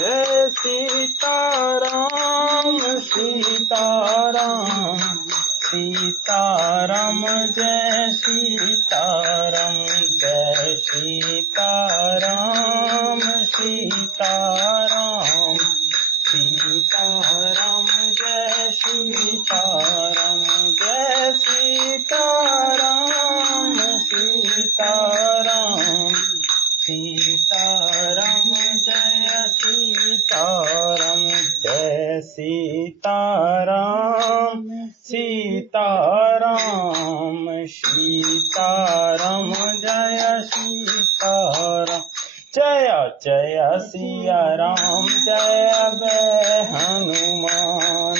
जय सीताराम सीताराम सीताराम जय सीताराम जय सीताराम सीताराम सीताराम जय सीताराम जय सीताराम सीताराम सीताराम जय सीताराम जय सीताराम सीताराम सीताराम जय सीताराम जय जय सिया राम जय जय हनुमान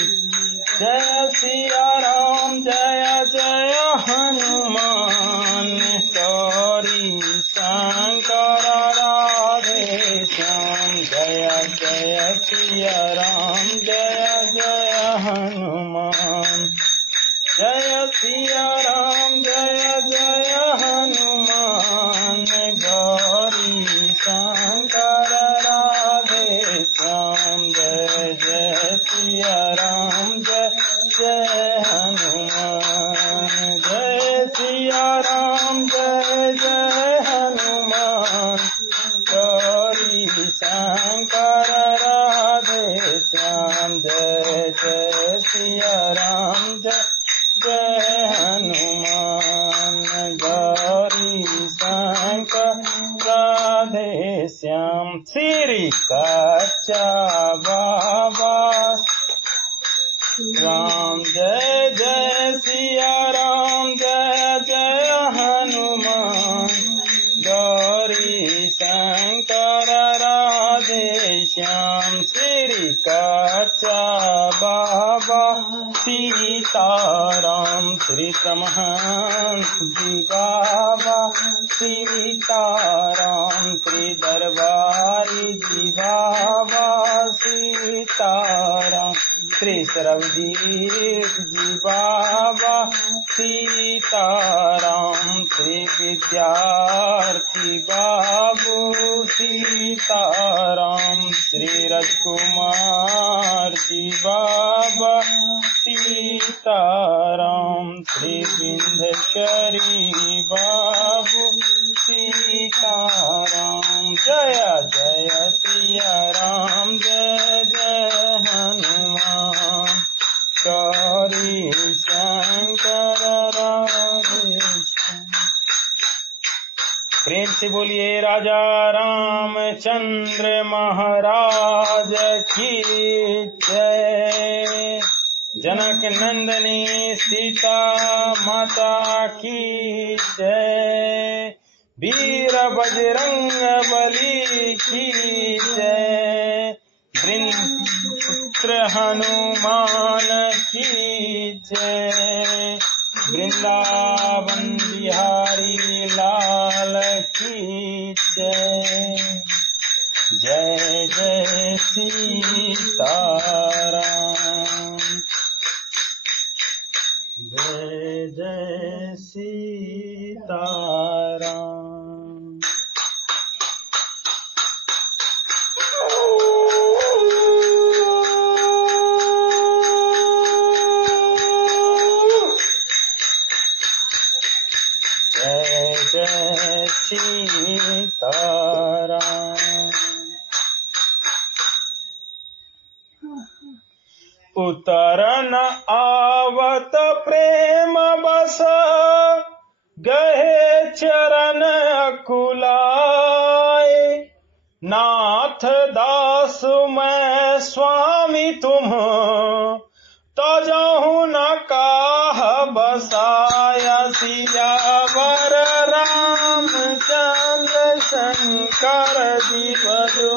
जय सिया राम जय जय हनुमान गौरी शंकर राधे श्याम जय जय सिया राम जय जय हनुमान जय सिया राम जय जय हनुमान गौरी शंकर राधे श्याम जय जय सिया राम जय जय हनुमान जय सिया राम जय जय हनुमान गौरी शंकर राधे श्याम जय जय सिया राम जय जय हनुमान गौरी शंकर राधे श्याम श्री कच्चा बाबा राम जय जय सिया राम जय जय हनुमान गौरी शंकर राधे श्याम श्री कच्चा बाबा सीताराम श्री परमहंस जी बाबा सीताराम श्री दरबारी जी बाबा सीताराम श्री सर्वजीत जी बाबा सीताराम श्री विद्यार्थी बाबू सीताराम श्री राजकुमार जी बाबा सीताराम श्री विंध्येश्वरी बाबू सीताराम जय जय सिया राम जय जय हनुमान गौरी शंकर राधे प्रेम से बोलिए राजा रामचंद्र महाराज की जय जनक नंदनी सीता माता की जय वीर बजरंग बली की जय पुत्र हनुमान की जय वृंदावन बिहारी लाल की जय जय जय सीताराम जय जय सीताराम जय जय सीताराम उतरन आवत प्रेम बस गहे चरण अकुलाए नाथ दास मैं स्वामी तुम तजहु न काह बसाया सियावर रामचंद्र शंकर जी बजो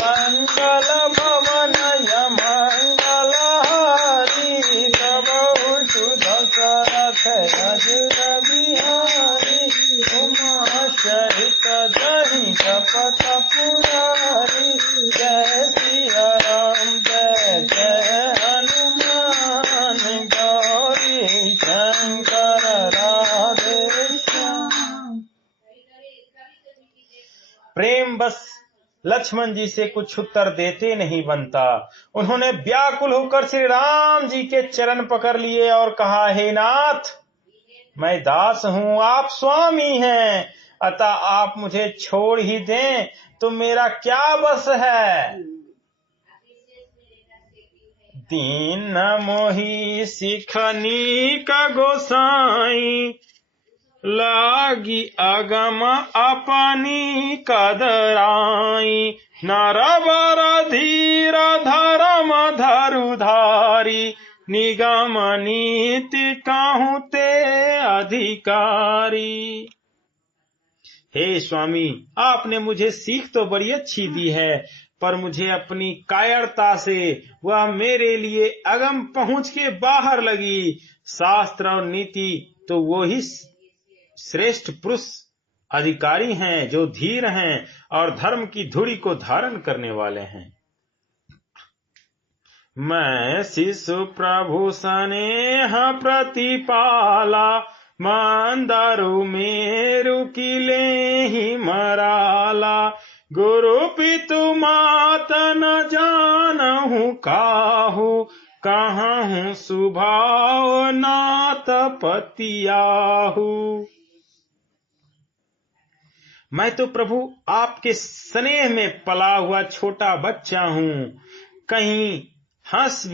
मंगल भवन मंगल हरि तबहु सुदशरथ अजुर बिहारी उमा सहित दही कपट पुरारी जय सिया राम जय जय हनुमान गौरी शंकर राधे श्याम। प्रेम बस लक्ष्मण जी से कुछ उत्तर देते नहीं बनता। उन्होंने व्याकुल होकर श्री राम जी के चरण पकड़ लिए और कहा, हे नाथ, मैं दास हूँ, आप स्वामी हैं, अतः आप मुझे छोड़ ही दें तो मेरा क्या बस है। दीन मोहि सिखनी का गोसाई, लागी अगम अपनी कदराई, नरवर धीर धर्म धरुधारी, निगम नीति कहूँ ते अधिकारी। हे स्वामी, आपने मुझे सीख तो बड़ी अच्छी दी है, पर मुझे अपनी कायरता से वह मेरे लिए अगम पहुंच के बाहर लगी। शास्त्र और नीति तो वो ही श्रेष्ठ पुरुष अधिकारी हैं जो धीर हैं और धर्म की धुरी को धारण करने वाले हैं। मैं शिशु प्रभु स्नेह प्रतिपाला, मंदरु मेरु किले ही मराला, गुरु पितु मात न जानहु काहू, कहूँ सुभाव नाथ पतियाहू। मैं तो प्रभु आपके स्नेह में पला हुआ छोटा बच्चा हूँ। कहीं हंस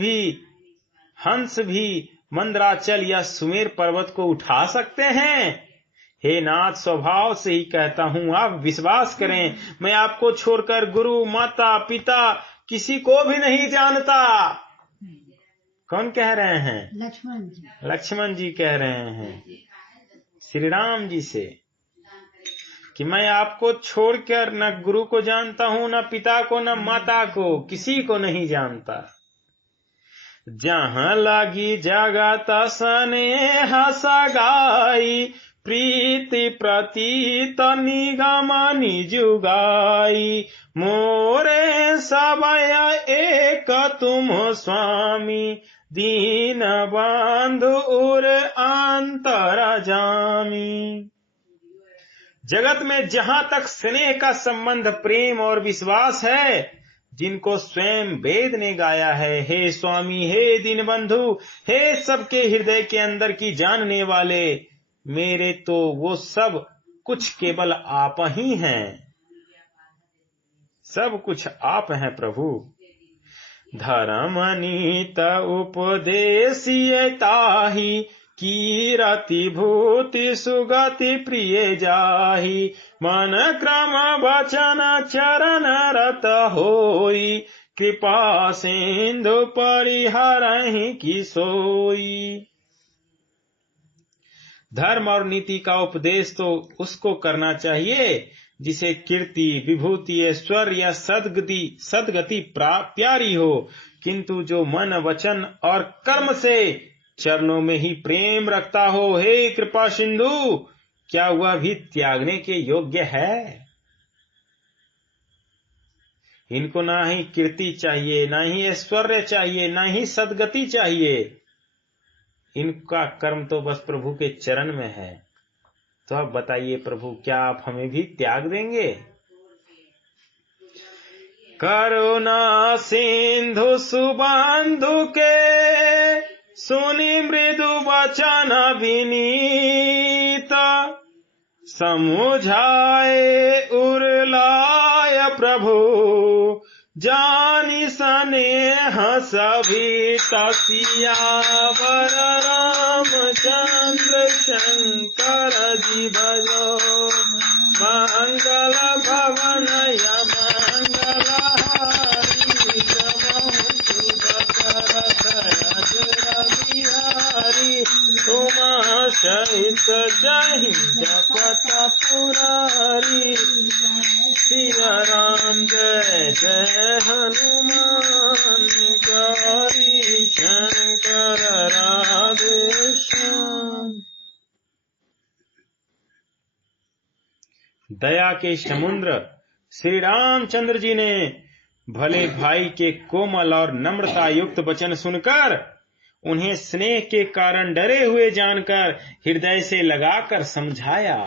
भी मंदराचल या सुमेर पर्वत को उठा सकते हैं? हे नाथ, स्वभाव से ही कहता हूँ, आप विश्वास करें, मैं आपको छोड़कर गुरु माता पिता किसी को भी नहीं जानता। कौन कह रहे हैं? लक्ष्मण जी। लक्ष्मण जी कह रहे हैं श्री राम जी से कि मैं आपको छोड़कर न गुरु को जानता हूँ, न पिता को, न माता को, किसी को नहीं जानता। जहाँ लगी जगत स्नेह सगाई, प्रीति प्रतीत निगम निजुगाई, मोरे सबय एक तुम स्वामी, दीन बंधु उर अंतर जामी। जगत में जहाँ तक स्नेह का संबंध, प्रेम और विश्वास है, जिनको स्वयं वेद ने गाया है, हे स्वामी, हे दीनबंधु, हे सबके हृदय के अंदर की जानने वाले, मेरे तो वो सब कुछ केवल आप ही हैं। सब कुछ आप हैं प्रभु। धर्म नीत उपदेशिए ताहि, कीरति भूति सुगति प्रिय जाहि, मन क्रम वचन चरण रत होई, कृपा सिंधु परिहरहि की सोई। धर्म और नीति का उपदेश तो उसको करना चाहिए जिसे कीर्ति, विभूति, ऐश्वर्य या सदगति प्यारी हो, किंतु जो मन, वचन और कर्म से चरणों में ही प्रेम रखता हो। हे कृपा सिंधु, क्या वह भी त्यागने के योग्य है? इनको ना ही कीर्ति चाहिए, ना ही ऐश्वर्य चाहिए, ना ही सदगति चाहिए। इनका कर्म तो बस प्रभु के चरण में है। तो अब बताइए प्रभु, क्या आप हमें भी त्याग देंगे? करुणा सिंधु सुबंधु के, सुनि मृदु वचन विनीत, समुझाए उरलाय प्रभु, जानि स्नेह सभी सियावर रामचंद्र शंकर जी भजो, मंगल भवन मंगल हारी, बिहारी, उमा सहित जहि जपत पुरारी, सिया राम जय जय हनुमान, गौरी शंकर राधे श्याम। दया के समुद्र श्री रामचंद्र जी ने भले भाई के कोमल और नम्रता युक्त वचन सुनकर उन्हें स्नेह के कारण डरे हुए जानकर हृदय से लगाकर समझाया।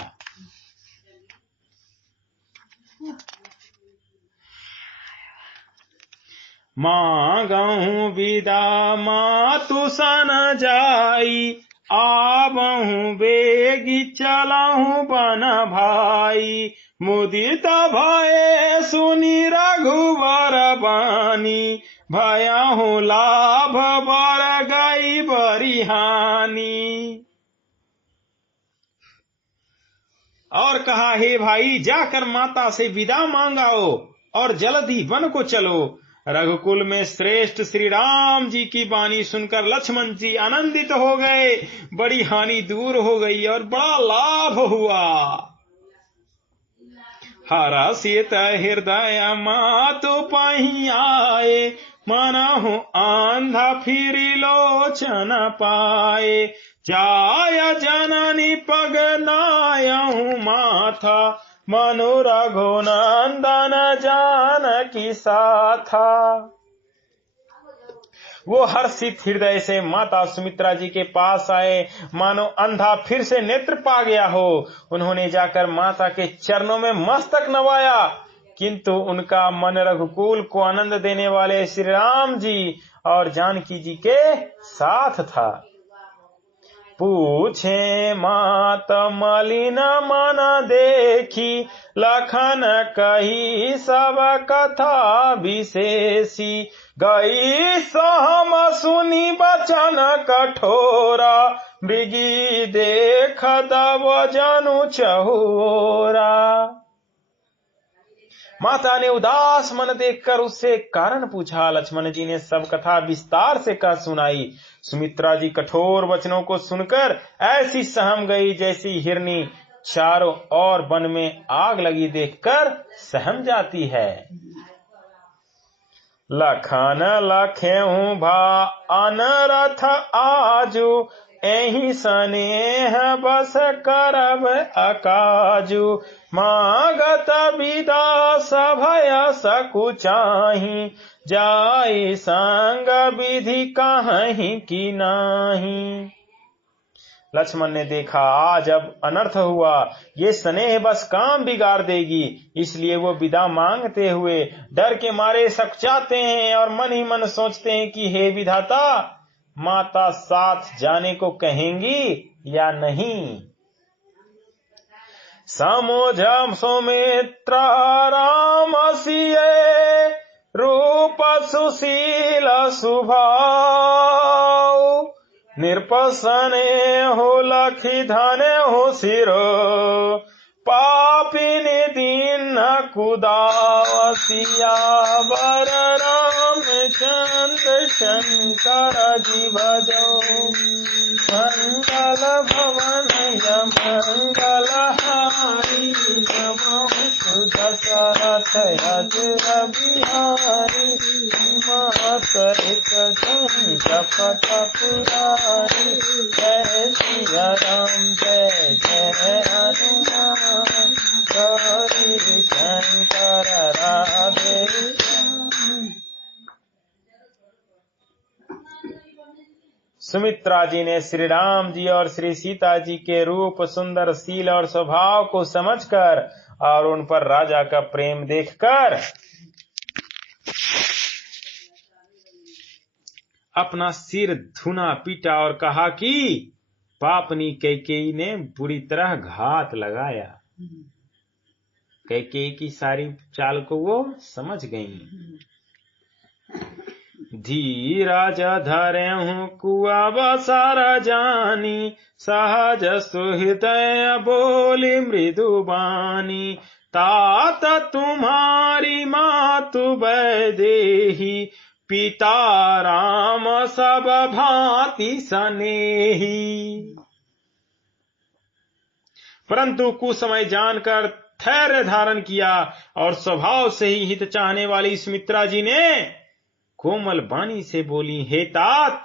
मांगहूँ विदा मातु सन जाई, आवहूँ बेगी चलहूँ बन भाई। मुदित भये सुनि रघुवर बानी, भयहूँ लाभ बर गई बरिहानी। और कहा, हे भाई, जाकर माता से विदा मांगाओ और जल्दी वन को चलो। रघुकुल में श्रेष्ठ श्री राम जी की वाणी सुनकर लक्ष्मण जी आनंदित हो गए। बड़ी हानि दूर हो गई और बड़ा लाभ हुआ। हर्षित हृदय मातु पही आए, मनहु आंधा फिर लोचन पाए। जाय जननी पग नायहु माथा, मनु रघुनंदन जानकी साथा। वो हर्षित हृदय से माता सुमित्रा जी के पास आए, मानो अंधा फिर से नेत्र पा गया हो। उन्होंने जाकर माता के चरणों में मस्तक नवाया, किंतु उनका मन रघुकुल को आनंद देने वाले श्री राम जी और जानकी जी के साथ था। पूछे मात मलिन मन देखी, लखन कही सब कथा विशेषी। गई सहम सुनी बचन कठोरा, मृगी देख दब जनु चहुरा। माता ने उदास मन देखकर उससे कारण पूछा। लक्ष्मण जी ने सब कथा विस्तार से कह सुनाई। सुमित्रा जी कठोर वचनों को सुनकर ऐसी सहम गई जैसी हिरनी चारों ओर वन में आग लगी देखकर सहम जाती है। लखन लखेहूँ भा अनरथ आजू, एहि स्नेह बस करब अकाजू। मागत विदा सभय सकुचाही, जाई संग विधि कहीं की नाही। लक्ष्मण ने देखा, आज अब अनर्थ हुआ, ये स्नेह बस काम बिगाड़ देगी। इसलिए वो विदा मांगते हुए डर के मारे सकचाते हैं और मन ही मन सोचते हैं कि हे विधाता, माता साथ जाने को कहेंगी या नहीं। समोझ सुमित्र राम सिए, रूप सुशील सुभाव। निर्पसने हो लखी धने हो सिरो, पापिनी दीन कुदावसिया। वर रामचंद्र शंकर जी भजो, मंगल भवन मंगल हारी। नमः सुदशरथ अजर बिहारी, सरित शपथ पुरारी। जय सिया राम जय जय हनुमान, गौरी शंकर राधे। सुमित्रा जी ने श्री राम जी और श्री सीता जी के रूप, सुंदर, शील और स्वभाव को समझकर और उन पर राजा का प्रेम देखकर अपना सिर धुना पीटा और कहा कि पापनी कैकेयी ने बुरी तरह घात लगाया। कैकेयी की सारी चाल को वो समझ गई। धीरज धरेहूँ कुअवसर जानी, सहज सुहृदय बोली मृदुबानी। तात तुम्हारी मातु वैदेही, पिता राम सब भांति सनेही। परंतु कुसमय जानकर धैर्य धारण किया और स्वभाव से ही हित चाहने वाली सुमित्रा जी ने कोमल वाणी से बोली, हे तात,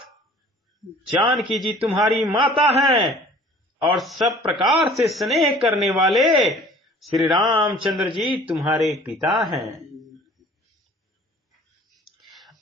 जानकी जी तुम्हारी माता हैं और सब प्रकार से स्नेह करने वाले श्री रामचंद्र जी तुम्हारे पिता हैं।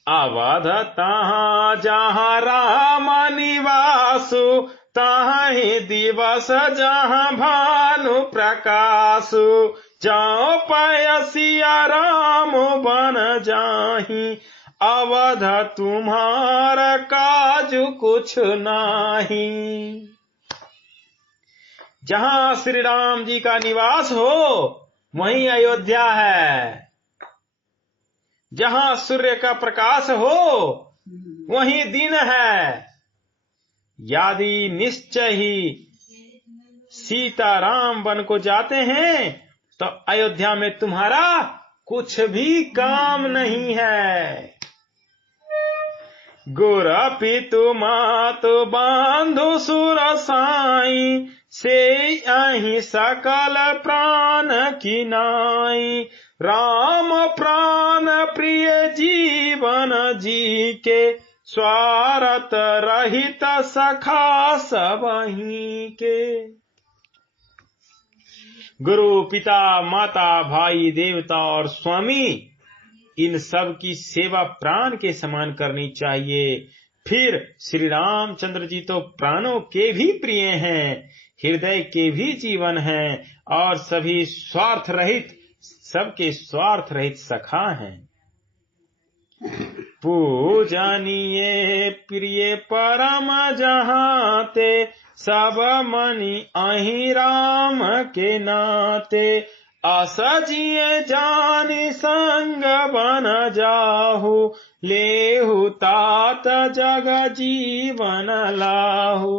अवध तहाँ जहाँ राम निवासु, तहाँ ही दिवस जहाँ भानु प्रकाशु। जाओ पयसिया राम बन जाही, अवध तुम्हारा काज कुछ नाही। जहां श्री राम जी का निवास हो वहीं अयोध्या है। जहां सूर्य का प्रकाश हो वहीं दिन है। यदि निश्चय ही सीताराम वन को जाते हैं तो अयोध्या में तुम्हारा कुछ भी काम नहीं है। गुर पितु मातु बांधु सुर साई, से अहि सकल प्राण की नाई। राम प्राण प्रिय जीवन जी के, स्वार्थ रहित सखा सबहीं के। गुरु, पिता, माता, भाई, देवता और स्वामी, इन सब की सेवा प्राण के समान करनी चाहिए। फिर श्री रामचंद्र जी तो प्राणों के भी प्रिय हैं, हृदय के भी जीवन हैं और सभी स्वार्थ रहित, सबके स्वार्थ रहित सखा हैं। पूजनीय प्रिय परम जहाते, सब मनि अहि राम के नाते। असजिए जानि संग बन जाहु, लेहु तात जग जीवन लाहु।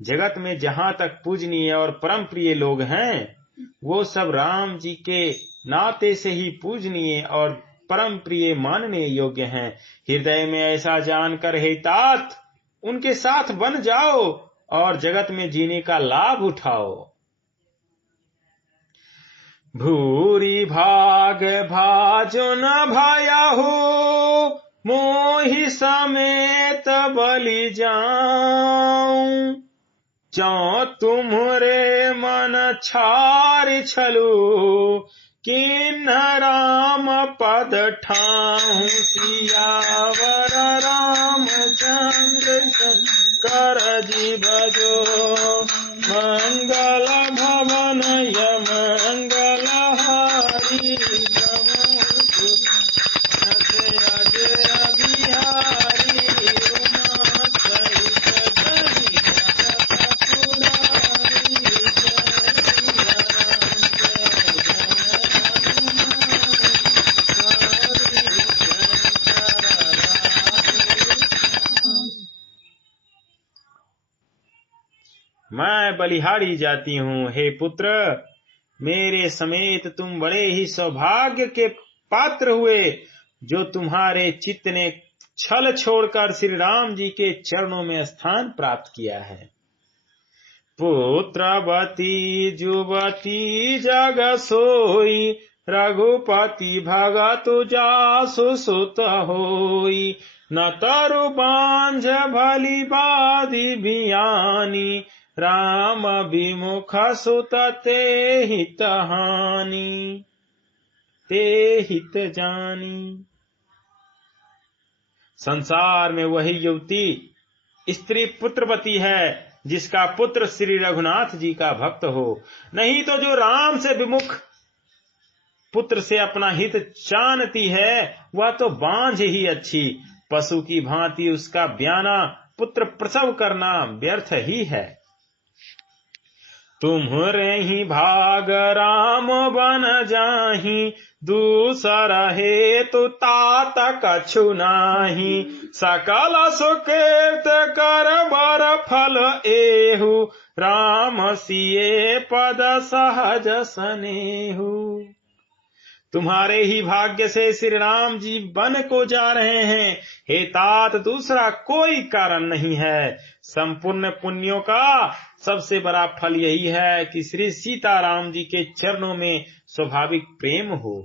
जगत में जहां तक पूजनीय और परम प्रिय लोग हैं, वो सब राम जी के नाते से ही पूजनीय और परम प्रिय मानने योग्य हैं। हृदय में ऐसा जानकर हे तात, उनके साथ बन जाओ और जगत में जीने का लाभ उठाओ। भूरि भाग भाजो न भयहु, मोहि समेत बलि जाऊं। जो तुम्हरे मन छारि छलु, किन्ह राम पद ठाऊं। सियावर रामचंद्र कर जी भजो, मंगल भवन मंगल हारी। अजय बिहारी, उमा सहित मैं बलिहारी जाती हूँ। हे पुत्र, मेरे समेत तुम बड़े ही सौभाग्य के पात्र हुए, जो तुम्हारे चित्त ने छल छोड़कर श्री राम जी के चरणों में स्थान प्राप्त किया है। पुत्रवती जुवती जग सोई, रघुपति भगत जासु सुत होई। न तरु बांझ भली बादी बियानी, राम विमुख सुत ते हित हानि। ते हित जानी। संसार में वही युवती स्त्री पुत्रवती है जिसका पुत्र श्री रघुनाथ जी का भक्त हो। नहीं तो जो राम से विमुख पुत्र से अपना हित जानती है, वह तो बांझ ही अच्छी। पशु की भांति उसका ब्याना पुत्र प्रसव करना व्यर्थ ही है। तुम्हरे ही भाग राम बन जाहि, दूसर हेतु तात कछु नाही। सकल सुकृत कर बर फल एहु, राम सिए पद सहज सनेहु। तुम्हारे ही भाग्य से श्री राम जी वन को जा रहे हैं। हे तात, दूसरा कोई कारण नहीं है। संपूर्ण पुण्यों का सबसे बड़ा फल यही है कि श्री सीताराम जी के चरणों में स्वाभाविक प्रेम हो।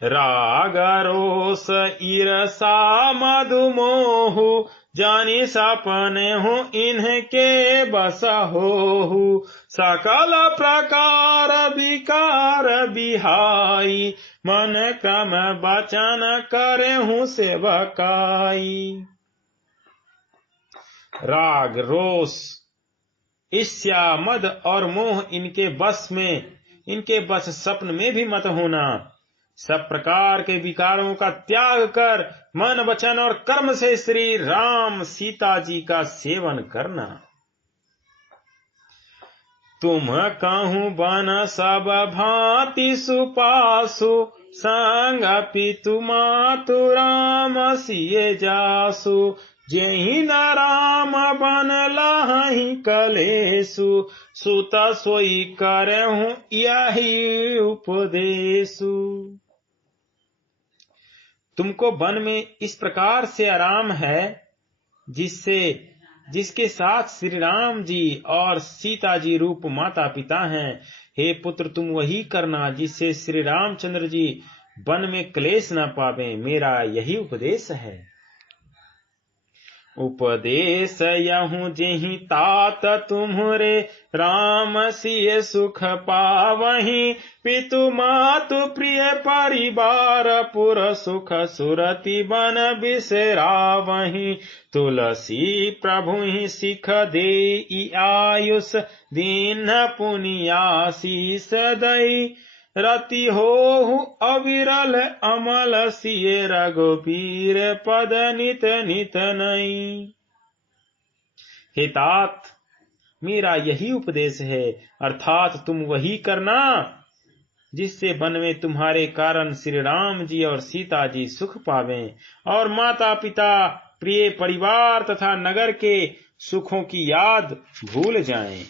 राग रोष ईर्षा मधुमोहु, जानि सपने हो इनके बस होहु। सकल प्रकार विकार बिहाई, मन क्रम वचन करे हूँ सेवकाई। राग, रोष, ईर्ष्या, मद और मोह इनके बस सपन में भी मत होना। सब प्रकार के विकारों का त्याग कर मन वचन और कर्म से श्री राम सीता जी का सेवन करना। तुम कहूँ बन सब भांति सुपासु, संग पितु मातु राम सिए जासु। जेहि न राम बन लहि कलेसु, सुत सोई करहूँ यही उपदेशु। तुमको वन में इस प्रकार से आराम है जिसके साथ श्री राम जी और सीता जी रूप माता पिता हैं। हे पुत्र, तुम वही करना जिससे श्री रामचंद्र जी वन में क्लेश न पावे। मेरा यही उपदेश है। उपदेश यहूँ जेहि तात तुम्हरे, राम सिय सुख पावहीं। पितु मातु प्रिय परिवार, पुर सुख सुरति बन बिसरावहीं। तुलसी प्रभु ही सिख देई आयुष, दीन पुनियासीस दई। रति होहु अविरल अमल, सिए रघुबीर पद नित नित नई। हे तात, मेरा यही उपदेश है, अर्थात तुम वही करना जिससे वन में तुम्हारे कारण श्री राम जी और सीता जी सुख पावें और माता पिता, प्रिय परिवार तथा नगर के सुखों की याद भूल जाएं।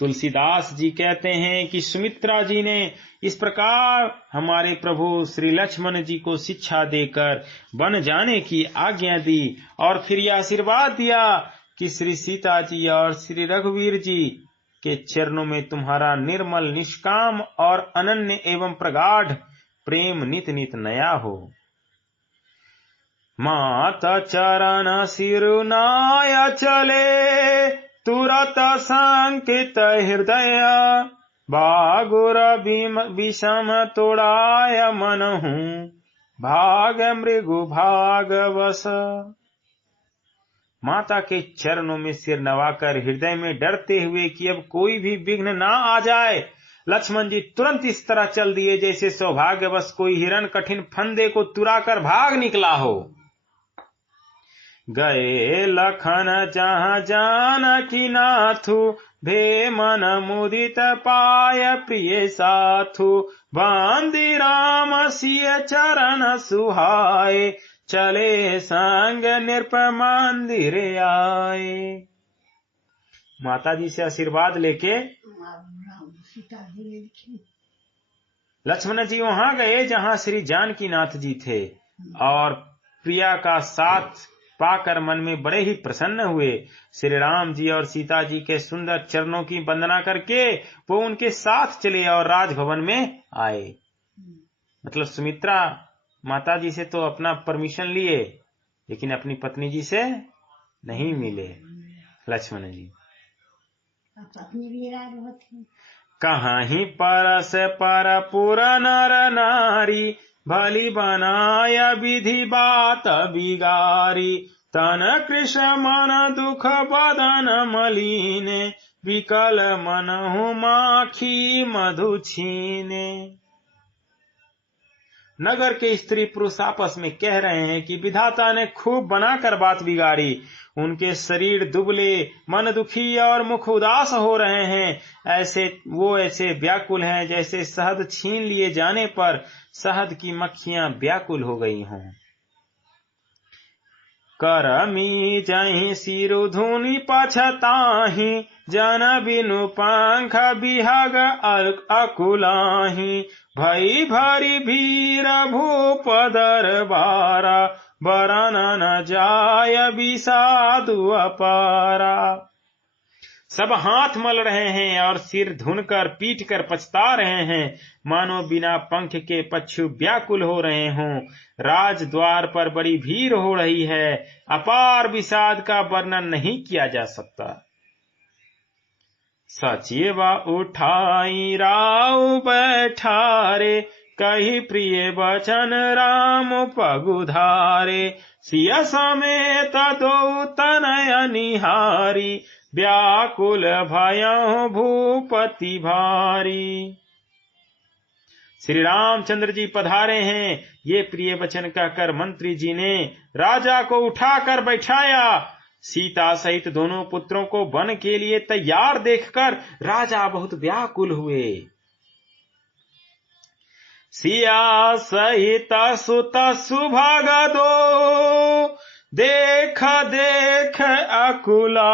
तुलसीदास जी कहते हैं कि सुमित्रा जी ने इस प्रकार हमारे प्रभु श्री लक्ष्मण जी को शिक्षा देकर वन जाने की आज्ञा दी और फिर यह आशीर्वाद दिया कि श्री सीता जी और श्री रघुवीर जी के चरणों में तुम्हारा निर्मल, निष्काम और अनन्य एवं प्रगाढ़ प्रेम नित नित नया हो। माता चरण सिरुनाय चले, तुरत संकित हृदय। बागुर विषम तोड़ाय मनहु, भाग मृगु भाग वस। माता के चरणों में सिर नवाकर हृदय में डरते हुए कि अब कोई भी विघ्न ना आ जाए, लक्ष्मण जी तुरंत इस तरह चल दिए जैसे सौभाग्यवश कोई हिरण कठिन फंदे को तुराकर भाग निकला हो। गए लखन जहाँ जानकी नाथु, भे मन मुदित पाय प्रिय साथु। बांधी राम सिय चरण सुहाए, चले संग नृप मंदिर आए। माता जी से आशीर्वाद लेके लक्ष्मण जी वहां गए जहां श्री जानकी नाथ जी थे और प्रिया का साथ पाकर मन में बड़े ही प्रसन्न हुए। श्री राम जी और सीता जी के सुंदर चरणों की वंदना करके वो उनके साथ चले और राजभवन में आए। मतलब सुमित्रा माता जी से तो अपना परमिशन लिए, लेकिन अपनी पत्नी जी से नहीं मिले लक्ष्मण जी। कहाँ ही परस पर पुर नर नारी, भली बनाय विधि बात बिगारी। तन कृष मन दुख बदन मलीने, विकल मनहु माखी मधु छीने। नगर के स्त्री पुरुष आपस में कह रहे हैं कि विधाता ने खूब बनाकर बात बिगाड़ी। उनके शरीर दुबले, मन दुखी और मुख उदास हो रहे हैं। ऐसे व्याकुल हैं जैसे शहद छीन लिए जाने पर शहद की मक्खियां व्याकुल हो गई हों। करमी जहि सिरु धुनि पछताहि, जन बिनु पंख बिहग अकुलाहि। भई भरी भीर भूप दरबारा, बरन न जाय विषादु अपारा। सब हाथ मल रहे हैं और सिर धुनकर पीट कर पछता रहे हैं, मानो बिना पंख के पक्षु व्याकुल हो रहे हों। राज द्वार पर बड़ी भीड़ हो रही है, अपार विषाद का वर्णन नहीं किया जा सकता। सचिव उठाई राव बैठारे, कही प्रिय वचन राम पगुधारे। सिया समेत दो तनय निहारी, व्याकुल भयं भूपति भारी। श्री रामचंद्र जी पधारे हैं। ये प्रिय वचन कहकर मंत्री जी ने राजा को उठाकर बैठाया। सीता सहित दोनों पुत्रों को वन के लिए तैयार देखकर राजा बहुत व्याकुल हुए। सिया सहित सुत सुभग दो देख देख अकुलाय,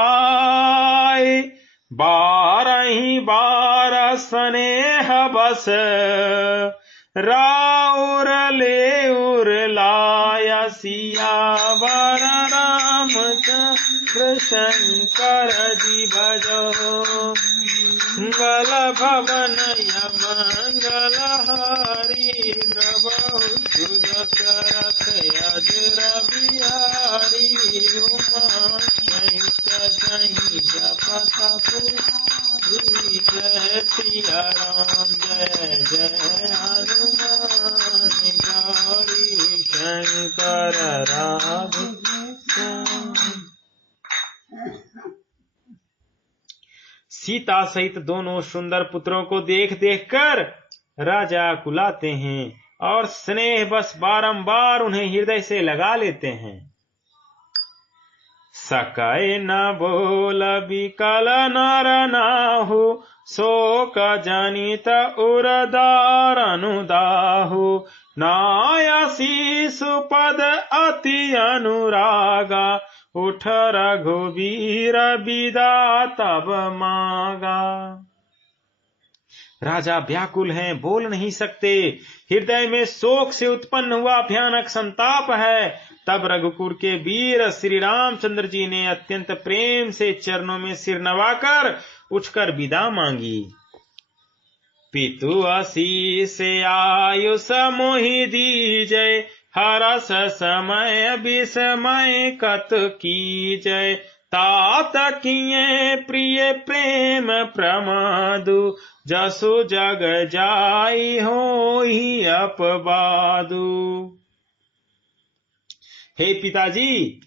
बारही बार स्नेह बस राउर ले उर लाया। सियावर रामचंद्र शंकर जी भजो, मंगल भवन मंगल हारी, प्रभु सुदशरथ अजर बिहारी। उमा सहित जपतपुरी, जय सिया राम जय जय हनुमान, गौरी शंकर राधे श्याम। सीता सहित दोनों सुंदर पुत्रों को देख देख कर राजा कुलाते हैं और स्नेह बस बारंबार उन्हें हृदय से लगा लेते हैं। सकय न बोल विकल नर नाहु, शोक जनित उरदार अनुदाहु। नायसी सुपद अति अनुरागा, उठ रघुवीर विदा तब मांगा। राजा व्याकुल हैं, बोल नहीं सकते। हृदय में शोक से उत्पन्न हुआ भयानक संताप है। तब रघुकुल के वीर श्री रामचंद्र जी ने अत्यंत प्रेम से चरणों में सिर नवाकर उठकर विदा मांगी। पितु आशीष आयुष मोहि दीजय, हरस समय विस्मय कत कीजय। तात किए प्रिय प्रेम प्रमादु, जसु जग जाई होई अपवादु। हे पिताजी,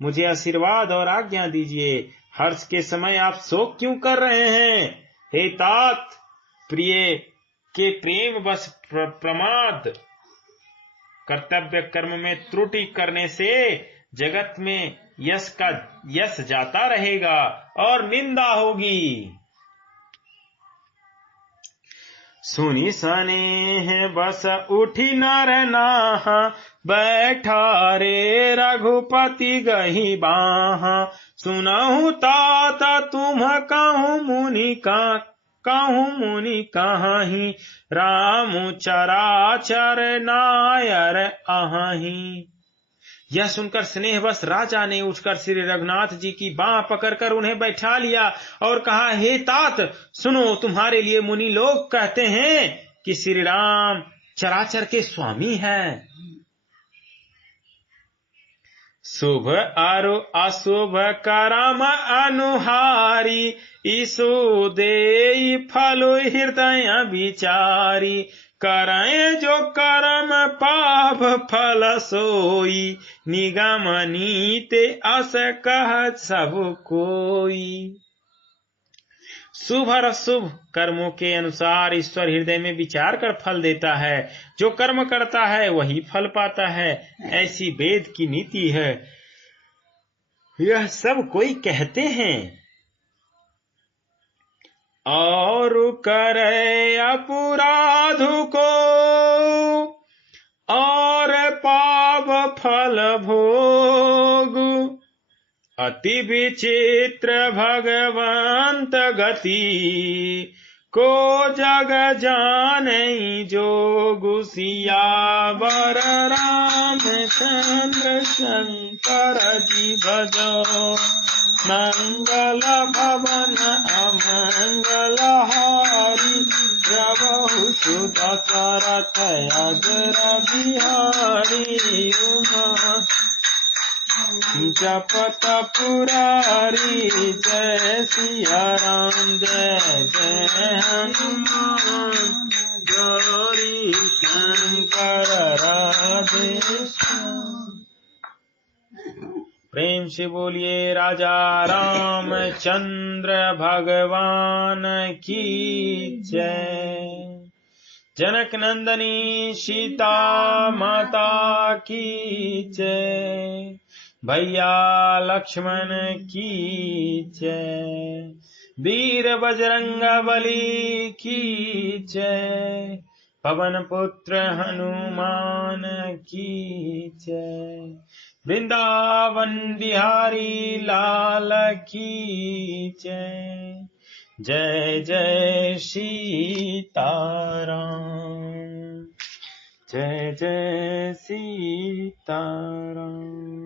मुझे आशीर्वाद और आज्ञा दीजिए। हर्ष के समय आप शोक क्यों कर रहे हैं? हे तात, प्रिय के प्रेम बस प्रमाद कर्तव्य कर्म में त्रुटि करने से जगत में यश जाता रहेगा और निंदा होगी। सुनी स्नेह बस उठी नर नाहा, बैठा रे रघुपति गही बाहा। सुनहु तात तुम कहूँ मुनि कहीं, राम चराचर नायर अहीं। यह सुनकर स्नेहवश राजा ने उठकर श्री रघुनाथ जी की बांह पकड़कर उन्हें बैठा लिया और कहा, हे तात सुनो, तुम्हारे लिए मुनि लोग कहते हैं कि श्री राम चराचर के स्वामी हैं। शुभ अरु अशुभ करम अनुहारी, ईसु देई फलो हृदय विचारी। करें जो कर्म पाप फल सोई, निगम नीते अस कह सब कोई। शुभ और अशुभ कर्मों के अनुसार ईश्वर हृदय में विचार कर फल देता है। जो कर्म करता है वही फल पाता है, ऐसी वेद की नीति है। यह सब कोई कहते हैं। और करे अपराधु को और पाप फल भोग, अति विचित्र भगवंत गति। को जग जाने जोगु, सियावर रामचंद्र शंकर जी भजो। मंगल भवन अमंगल हारी, प्रभु सुदशरथ अजर बिहारी। उमा जपत पुरारी, जय सिया राम जय जय हनुमान। गौरी शंकर राधे श्याम। प्रेम से बोलिए राजा रामचंद्र भगवान की जय। जनक नंदनी सीता माता की जय, भैया लक्ष्मण की जय, वीर बजरंग बली की जय, पवन पुत्र हनुमान की जय, वृंदावन बिहारी लाल की जय। जय जय सीताराम, जय जय सीताराम।